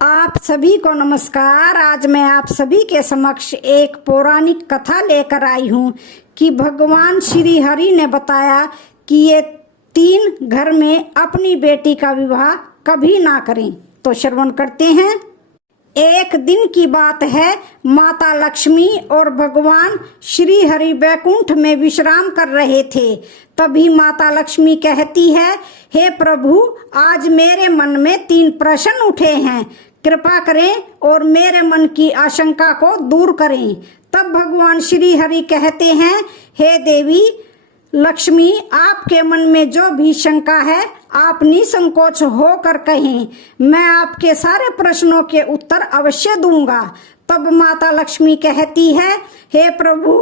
आप सभी को नमस्कार। आज मैं आप सभी के समक्ष एक पौराणिक कथा लेकर आई हूँ कि भगवान श्री हरि ने बताया कि ये तीन घर में अपनी बेटी का विवाह कभी ना करें। तो श्रवण करते हैं। एक दिन की बात है, माता लक्ष्मी और भगवान श्री हरि वैकुंठ में विश्राम कर रहे थे। तभी माता लक्ष्मी कहती है, हे प्रभु, आज मेरे मन में 3 प्रश्न उठे हैं, कृपा करें और मेरे मन की आशंका को दूर करें। तब भगवान श्री हरि कहते हैं, हे देवी लक्ष्मी, आपके मन में जो भी शंका है आप निसंकोच होकर कहें, मैं आपके सारे प्रश्नों के उत्तर अवश्य दूंगा। तब माता लक्ष्मी कहती है, हे प्रभु,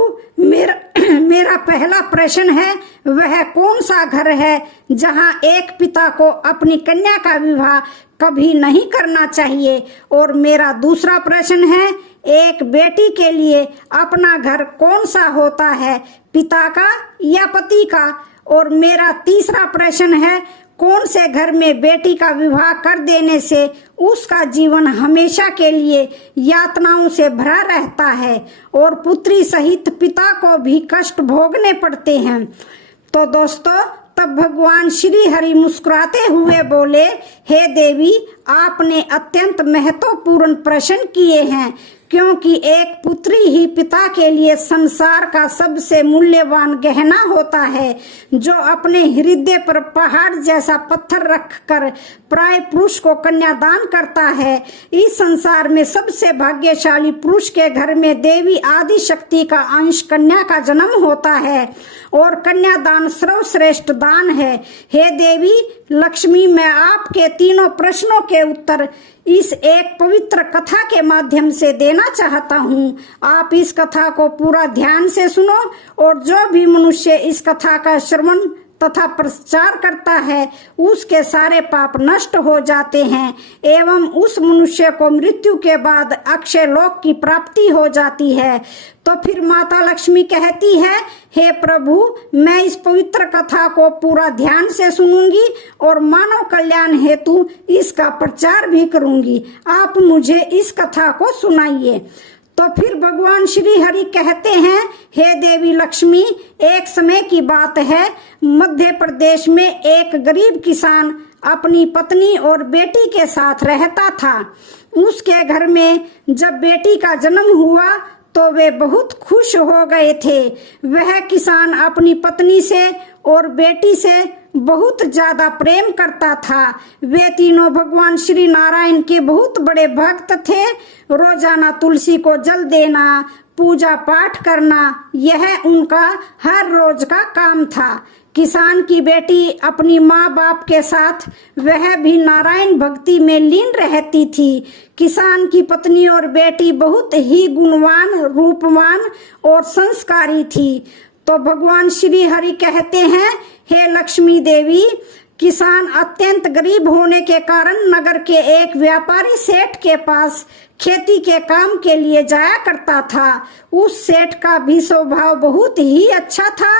मेरा पहला प्रश्न है, वह कौन सा घर है जहां एक पिता को अपनी कन्या का विवाह कभी नहीं करना चाहिए। और मेरा दूसरा प्रश्न है, एक बेटी के लिए अपना घर कौन सा होता है, पिता का या पति का। और मेरा तीसरा प्रश्न है, कौन से घर में बेटी का विवाह कर देने से उसका जीवन हमेशा के लिए यातनाओं से भरा रहता है और पुत्री सहित पिता को भी कष्ट भोगने पड़ते हैं। तो दोस्तों, तब भगवान श्री हरि मुस्कुराते हुए बोले, हे देवी, आपने अत्यंत महत्वपूर्ण प्रश्न किए हैं, क्योंकि एक पुत्री ही पिता के लिए संसार का सबसे मूल्यवान गहना होता है, जो अपने हृदय पर पहाड़ जैसा पत्थर रखकर प्राय पुरुष को कन्यादान करता है। इस संसार में सबसे भाग्यशाली पुरुष के घर में देवी आदि शक्ति का अंश कन्या का जन्म होता है और कन्यादान सर्वश्रेष्ठ दान है। हे देवी लक्ष्मी, मैं आपके तीनों प्रश्नों के उत्तर इस एक पवित्र कथा के माध्यम से देना चाहता हूँ। आप इस कथा को पूरा ध्यान से सुनो और जो भी मनुष्य इस कथा का श्रवण तथा प्रचार करता है उसके सारे पाप नष्ट हो जाते हैं एवं उस मनुष्य को मृत्यु के बाद अक्षय लोक की प्राप्ति हो जाती है। तो फिर माता लक्ष्मी कहती है, हे प्रभु, मैं इस पवित्र कथा को पूरा ध्यान से सुनूंगी और मानव कल्याण हेतु इसका प्रचार भी करूंगी। आप मुझे इस कथा को सुनाइए। तो फिर भगवान श्री हरि कहते हैं, हे देवी लक्ष्मी, एक समय की बात है, मध्य प्रदेश में एक गरीब किसान अपनी पत्नी और बेटी के साथ रहता था। उसके घर में जब बेटी का जन्म हुआ तो वे बहुत खुश हो गए थे। वह किसान अपनी पत्नी से और बेटी से बहुत ज्यादा प्रेम करता था। वे तीनों भगवान श्री नारायण के बहुत बड़े भक्त थे। रोजाना तुलसी को जल देना, पूजा पाठ करना, यह उनका हर रोज का काम था। किसान की बेटी अपनी माँ बाप के साथ वह भी नारायण भक्ति में लीन रहती थी। किसान की पत्नी और बेटी बहुत ही गुणवान, रूपवान और संस्कारी थी। तो भगवान श्री हरि कहते हैं, हे लक्ष्मी देवी, किसान अत्यंत गरीब होने के कारण नगर के एक व्यापारी सेठ के पास खेती के काम के लिए जाया करता था। उस सेठ का भी स्वभाव बहुत ही अच्छा था।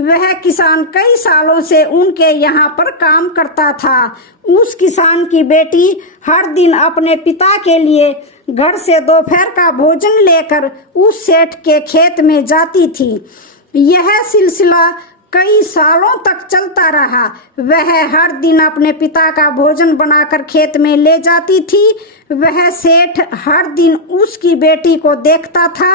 वह किसान कई सालों से उनके यहाँ पर काम करता था। उस किसान की बेटी हर दिन अपने पिता के लिए घर से दोपहर का भोजन लेकर उस सेठ के खेत में जाती थी। यह सिलसिला कई सालों तक चलता रहा। वह हर दिन अपने पिता का भोजन बनाकर खेत में ले जाती थी। वह सेठ हर दिन उसकी बेटी को देखता था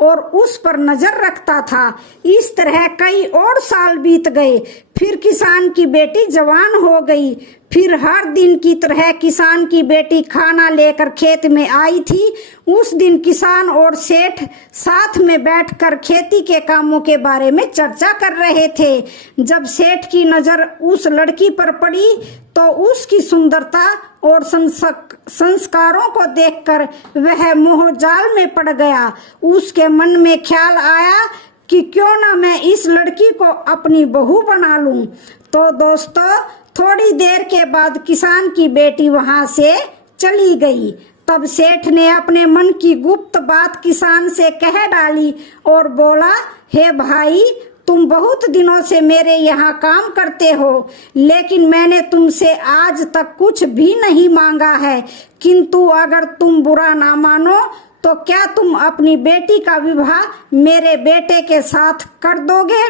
और उस पर नजर रखता था। इस तरह कई और साल बीत गए। फिर किसान की बेटी जवान हो गई। फिर हर दिन की तरह किसान की बेटी खाना लेकर खेत में आई थी। उस दिन किसान और सेठ साथ में बैठकर खेती के कामों के बारे में चर्चा कर रहे थे। जब सेठ की नजर उस लड़की पर पड़ी तो उसकी सुंदरता और संस्कारों को देखकर वह मोह जाल में पड़ गया। उसके मन में ख्याल आया कि क्यों ना मैं इस लड़की को अपनी बहू बना लूं। तो दोस्तों, थोड़ी देर के बाद किसान की बेटी वहां से चली गई। तब सेठ ने अपने मन की गुप्त बात किसान से कह डाली और बोला, हे भाई, तुम बहुत दिनों से मेरे यहाँ काम करते हो, लेकिन मैंने तुमसे आज तक कुछ भी नहीं मांगा है। किंतु अगर तुम बुरा ना मानो तो क्या तुम अपनी बेटी का विवाह मेरे बेटे के साथ कर दोगे?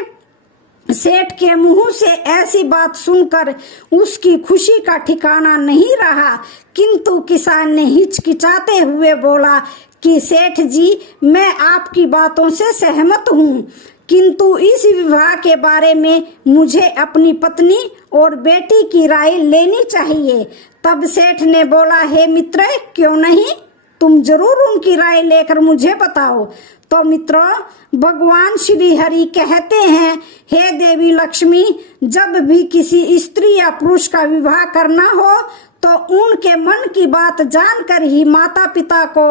सेठ के मुंह से ऐसी बात सुनकर उसकी खुशी का ठिकाना नहीं रहा, किंतु किसान ने हिचकिचाते हुए बोला कि सेठ जी, मैं आपकी बातों से सहमत हूँ, किंतु इस विवाह के बारे में मुझे अपनी पत्नी और बेटी की राय लेनी चाहिए। तब सेठ ने बोला, हे मित्र, क्यों नहीं, तुम जरूर उनकी राय लेकर मुझे बताओ। तो मित्रों, भगवान श्री हरि कहते हैं, हे देवी लक्ष्मी, जब भी किसी स्त्री या पुरुष का विवाह करना हो तो उनके मन की बात जानकर ही माता पिता को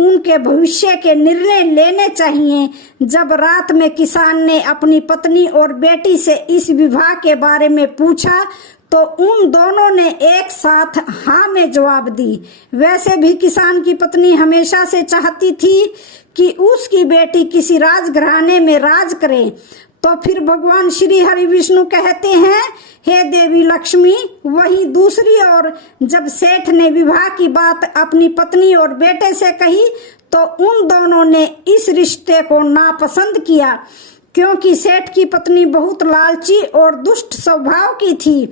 उनके भविष्य के निर्णय लेने चाहिए। जब रात में किसान ने अपनी पत्नी और बेटी से इस विवाह के बारे में पूछा तो उन दोनों ने एक साथ हाँ में जवाब दी। वैसे भी किसान की पत्नी हमेशा से चाहती थी कि उसकी बेटी किसी राजघराने में राज करे। तो फिर भगवान श्री हरि विष्णु कहते हैं, हे देवी लक्ष्मी, वही दूसरी ओर जब सेठ ने विवाह की बात अपनी पत्नी और बेटे से कही तो उन दोनों ने इस रिश्ते को नापसंद किया, क्योंकि सेठ की पत्नी बहुत लालची और दुष्ट स्वभाव की थी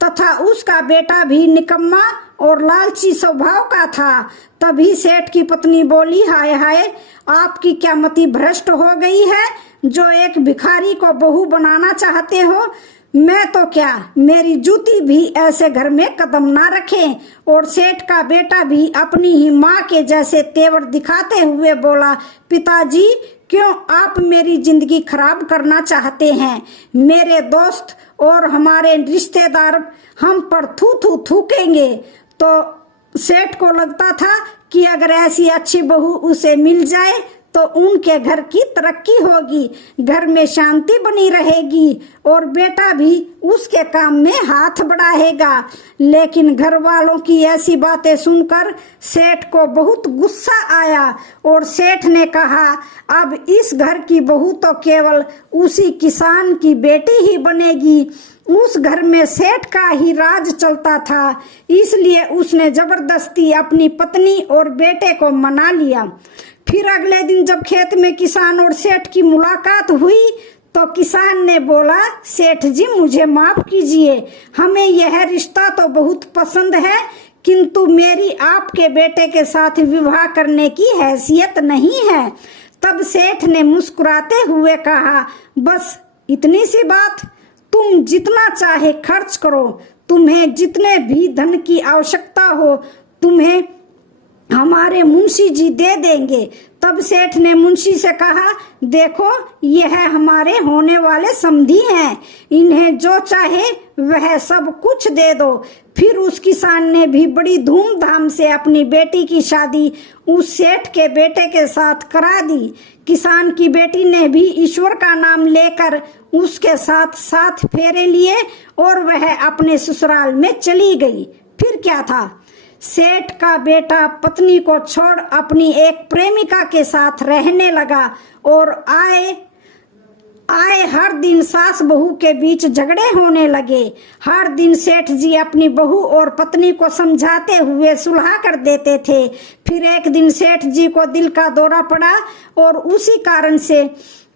तथा उसका बेटा भी निकम्मा और लालची स्वभाव का था। तभी सेठ की पत्नी बोली, हाय हाय, आपकी क्या मति भ्रष्ट हो गई है जो एक भिखारी को बहू बनाना चाहते हो। मैं तो क्या, मेरी जूती भी ऐसे घर में कदम ना रखे। और सेठ का बेटा भी अपनी ही माँ के जैसे तेवर दिखाते हुए बोला, पिताजी, क्यों आप मेरी जिंदगी खराब करना चाहते हैं? मेरे दोस्त और हमारे रिश्तेदार हम पर थू थू थूकेंगे। तो सेठ को लगता था कि अगर ऐसी अच्छी बहू उसे मिल जाए तो उनके घर की तरक्की होगी, घर में शांति बनी रहेगी और बेटा भी उसके काम में हाथ बढ़ाएगा। लेकिन घर वालों की ऐसी बातें सुनकर सेठ को बहुत गुस्सा आया और सेठ ने कहा, अब इस घर की बहू तो केवल उसी किसान की बेटी ही बनेगी। उस घर में सेठ का ही राज चलता था, इसलिए उसने जबरदस्ती अपनी पत्नी और बेटे को मना लिया। फिर अगले दिन जब खेत में किसान और सेठ की मुलाकात हुई तो किसान ने बोला, सेठ जी, मुझे माफ कीजिए, हमें यह रिश्ता तो बहुत पसंद है, किंतु मेरी आपके बेटे के साथ विवाह करने की हैसियत नहीं है। तब सेठ ने मुस्कुराते हुए कहा, बस इतनी सी बात, तुम जितना चाहे खर्च करो, तुम्हें जितने भी धन की आवश्यकता हो तुम्हें हमारे मुंशी जी दे देंगे। तब सेठ ने मुंशी से कहा, देखो, यह हमारे होने वाले समधी हैं, इन्हें जो चाहे वह सब कुछ दे दो। फिर उस किसान ने भी बड़ी धूमधाम से अपनी बेटी की शादी उस सेठ के बेटे के साथ करा दी। किसान की बेटी ने भी ईश्वर का नाम लेकर उसके साथ 7 फेरे लिए और वह अपने ससुराल में चली गई। फिर क्या था, सेठ का बेटा पत्नी को छोड़ अपनी एक प्रेमिका के साथ रहने लगा और आए हर दिन सास बहू के बीच झगड़े होने लगे। हर दिन सेठ जी अपनी बहू और पत्नी को समझाते हुए सुलह कर देते थे। फिर एक दिन सेठ जी को दिल का दौरा पड़ा और उसी कारण से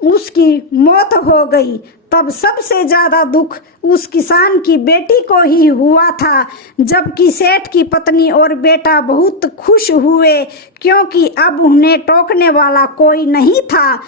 उसकी मौत हो गई। तब सबसे ज्यादा दुख उस किसान की बेटी को ही हुआ था, जबकि सेठ की पत्नी और बेटा बहुत खुश हुए, क्योंकि अब उन्हें टोकने वाला कोई नहीं था।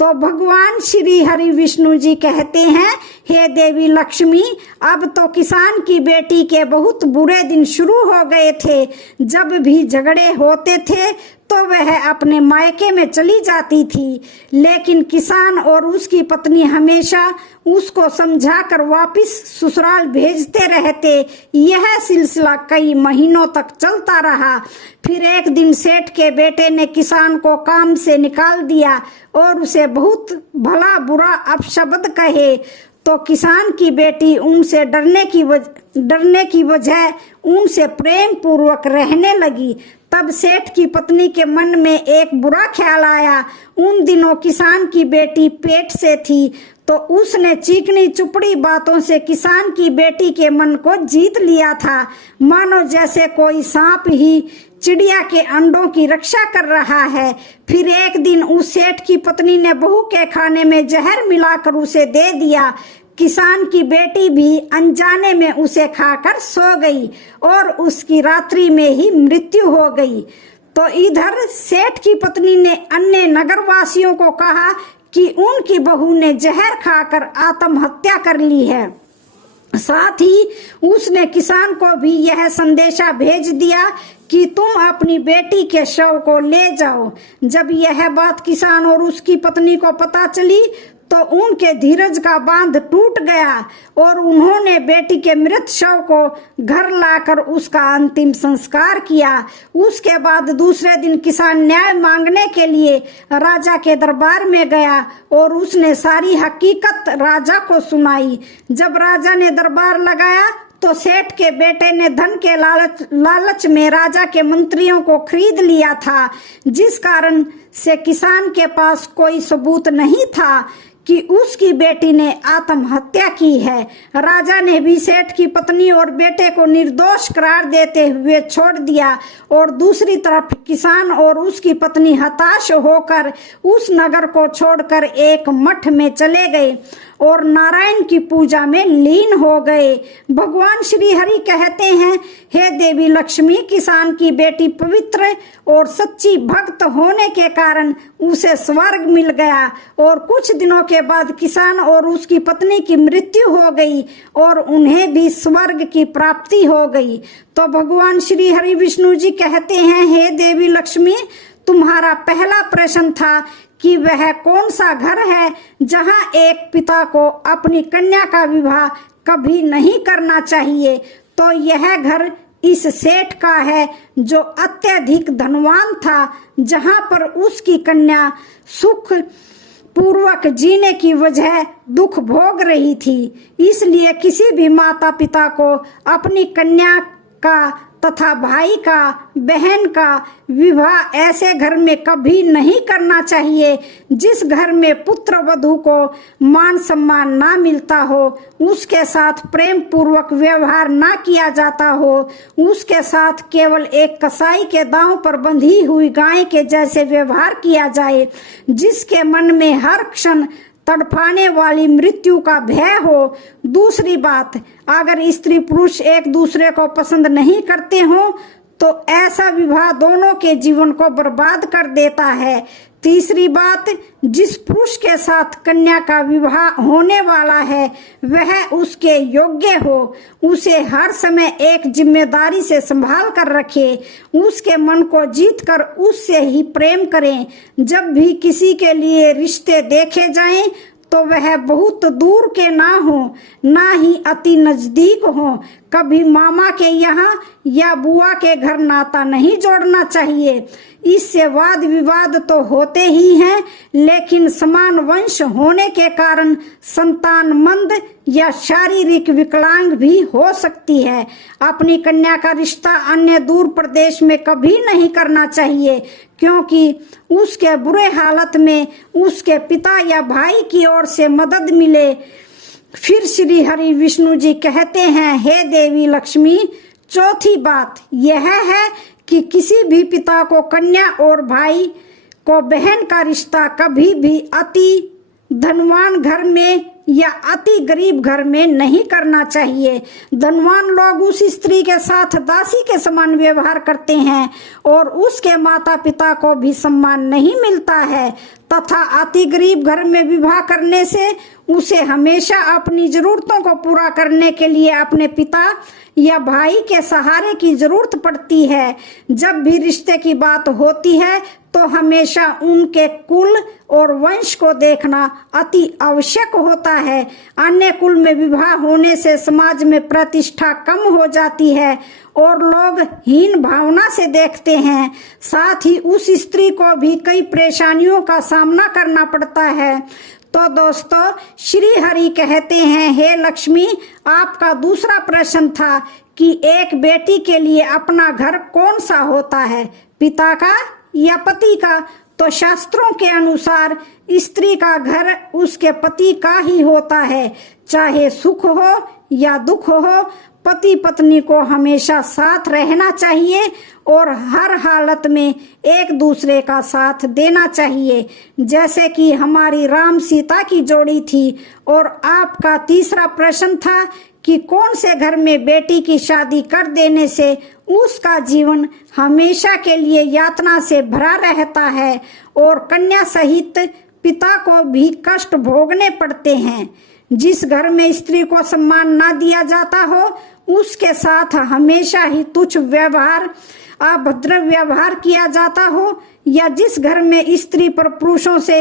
तो भगवान श्री हरि विष्णु जी कहते हैं, हे देवी लक्ष्मी, अब तो किसान की बेटी के बहुत बुरे दिन शुरू हो गए थे। जब भी झगड़े होते थे तो वह अपने मायके में चली जाती थी, लेकिन किसान और उसकी पत्नी हमेशा उसको समझाकर वापस ससुराल भेजते रहते। यह सिलसिला कई महीनों तक चलता रहा। फिर एक दिन सेठ के बेटे ने किसान को काम से निकाल दिया और उसे बहुत भला बुरा अपशब्द कहे। तो किसान की बेटी उनसे डरने की वजह उनसे प्रेम पूर्वक रहने लगी। तब सेठ की पत्नी के मन में एक बुरा ख्याल आया। उन दिनों किसान की बेटी पेट से थी, तो उसने चीकनी चुपड़ी बातों से किसान की बेटी के मन को जीत लिया था, मानो जैसे कोई सांप ही चिड़िया के अंडों की रक्षा कर रहा है। फिर एक दिन उस सेठ की पत्नी ने बहू के खाने में जहर मिलाकर उसे दे दिया। किसान की बेटी भी अनजाने में उसे खाकर सो गई और उसकी रात्रि में ही मृत्यु हो गई। तो इधर सेठ की पत्नी ने अन्य नगरवासियों को कहा कि उनकी बहू ने जहर खाकर आत्महत्या कर ली है। साथ ही उसने किसान को भी यह संदेशा भेज दिया कि तुम अपनी बेटी के शव को ले जाओ। जब यह बात किसान और उसकी पत्नी को पता चली तो उनके धीरज का बांध टूट गया और उन्होंने बेटी के मृत शव को घर लाकर उसका अंतिम संस्कार किया। उसके बाद दूसरे दिन किसान न्याय मांगने के लिए राजा के दरबार में गया और उसने सारी हकीकत राजा को सुनाई। जब राजा ने दरबार लगाया तो सेठ के बेटे ने धन के लालच में राजा के मंत्रियों को खरीद लिया था, जिस कारण से किसान के पास कोई सबूत नहीं था कि उसकी बेटी ने आत्महत्या की है। राजा ने भी सेठ की पत्नी और बेटे को निर्दोष करार देते हुए छोड़ दिया और दूसरी तरफ किसान और उसकी पत्नी हताश होकर उस नगर को छोड़कर एक मठ में चले गए और नारायण की पूजा में लीन हो गए। भगवान श्री हरि कहते हैं, हे देवी लक्ष्मी, किसान की बेटी पवित्र और सच्ची भक्त होने के कारण उसे स्वर्ग मिल गया और कुछ दिनों के बाद किसान और उसकी पत्नी की मृत्यु हो गई और उन्हें भी स्वर्ग की प्राप्ति हो गई। तो भगवान श्री हरि विष्णु जी कहते हैं, हे देवी लक्ष्मी, तुम्हारा पहला प्रश्न था कि वह कौन सा घर है जहां एक पिता को अपनी कन्या का विवाह कभी नहीं करना चाहिए। तो यह घर इस सेठ का है जो अत्यधिक धनवान था, जहां पर उसकी कन्या सुख पूर्वक जीने की वजह दुख भोग रही थी। इसलिए किसी भी माता पिता को अपनी कन्या का तथा भाई का, बहन का विवाह ऐसे घर में कभी नहीं करना चाहिए जिस घर में पुत्र वधू को मान सम्मान ना मिलता हो, उसके साथ प्रेम पूर्वक व्यवहार ना किया जाता हो, उसके साथ केवल एक कसाई के दांव पर बंधी हुई गाय के जैसे व्यवहार किया जाए, जिसके मन में हर क्षण तड़पाने वाली मृत्यु का भय हो। दूसरी बात, अगर स्त्री पुरुष एक दूसरे को पसंद नहीं करते हो तो ऐसा विवाह दोनों के जीवन को बर्बाद कर देता है। तीसरी बात, जिस पुरुष के साथ कन्या का विवाह होने वाला है वह उसके योग्य हो, उसे हर समय एक जिम्मेदारी से संभाल कर रखे, उसके मन को जीत कर उससे ही प्रेम करें। जब भी किसी के लिए रिश्ते देखे जाएं तो वह बहुत दूर के ना हो, ना ही अति नजदीक हो। कभी मामा के यहाँ या बुआ के घर नाता नहीं जोड़ना चाहिए। इससे वाद विवाद तो होते ही हैं, लेकिन समान वंश होने के कारण संतान मंद या शारीरिक विकलांग भी हो सकती है। अपनी कन्या का रिश्ता अन्य दूर प्रदेश में कभी नहीं करना चाहिए, क्योंकि उसके बुरे हालत में उसके पिता या भाई की ओर से मदद मिले। फिर श्री हरि विष्णु जी कहते हैं, हे देवी लक्ष्मी, चौथी बात यह है कि किसी भी पिता को कन्या और भाई को बहन का रिश्ता कभी भी अति धनवान घर में या अति गरीब घर में नहीं करना चाहिए। धनवान लोग उस स्त्री के साथ दासी के समान व्यवहार करते हैं और उसके माता पिता को भी सम्मान नहीं मिलता है, तथा अति गरीब घर में विवाह करने से उसे हमेशा अपनी जरूरतों को पूरा करने के लिए अपने पिता या भाई के सहारे की जरूरत पड़ती है। जब भी रिश्ते की बात होती है तो हमेशा उनके कुल और वंश को देखना अति आवश्यक होता है। अन्य कुल में विवाह होने से समाज में प्रतिष्ठा कम हो जाती है और लोग हीन भावना से देखते हैं। साथ ही उस स्त्री को भी कई परेशानियों का सामना करना पड़ता है। तो दोस्तों, श्री हरि कहते हैं, हे लक्ष्मी, आपका दूसरा प्रश्न था कि एक बेटी के लिए अपना घर कौन सा होता है, पिता का या पति का। तो शास्त्रों के अनुसार स्त्री का घर उसके पति का ही होता है। चाहे सुख हो या दुख हो, पति पत्नी को हमेशा साथ रहना चाहिए और हर हालत में एक दूसरे का साथ देना चाहिए। जैसे कि हमारी राम सीता की जोड़ी थी। और आपका तीसरा प्रश्न था कि कौन से घर में बेटी की शादी कर देने से उसका जीवन हमेशा के लिए यातना से भरा रहता है और कन्या सहित पिता को भी कष्ट भोगने पड़ते हैं। जिस घर में स्त्री को सम्मान ना दिया जाता हो, उसके साथ हमेशा ही तुच्छ व्यवहार, अभद्र व्यवहार किया जाता हो, या जिस घर में स्त्री पर पुरुषों से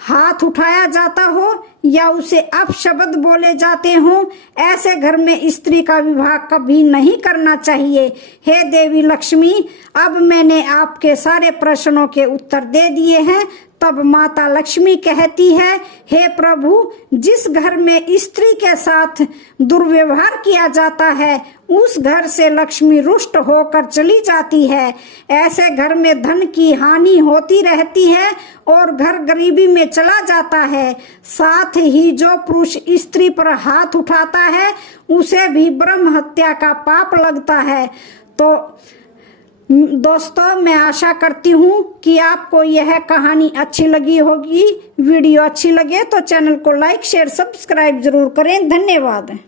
हाथ उठाया जाता हो या उसे अपशब्द बोले जाते हों, ऐसे घर में स्त्री का विवाह कभी नहीं करना चाहिए। हे देवी लक्ष्मी, अब मैंने आपके सारे प्रश्नों के उत्तर दे दिए हैं। तब माता लक्ष्मी कहती है, हे प्रभु, जिस घर में स्त्री के साथ दुर्व्यवहार किया जाता है, उस घर से लक्ष्मी रुष्ट होकर चली जाती है। ऐसे घर में धन की हानि होती रहती है और घर गरीबी में चला जाता है। साथ ही जो पुरुष स्त्री पर हाथ उठाता है, उसे भी ब्रह्म हत्या का पाप लगता है। तो दोस्तों, मैं आशा करती हूँ कि आपको यह कहानी अच्छी लगी होगी। वीडियो अच्छी लगे तो चैनल को लाइक, शेयर, सब्सक्राइब जरूर करें। धन्यवाद।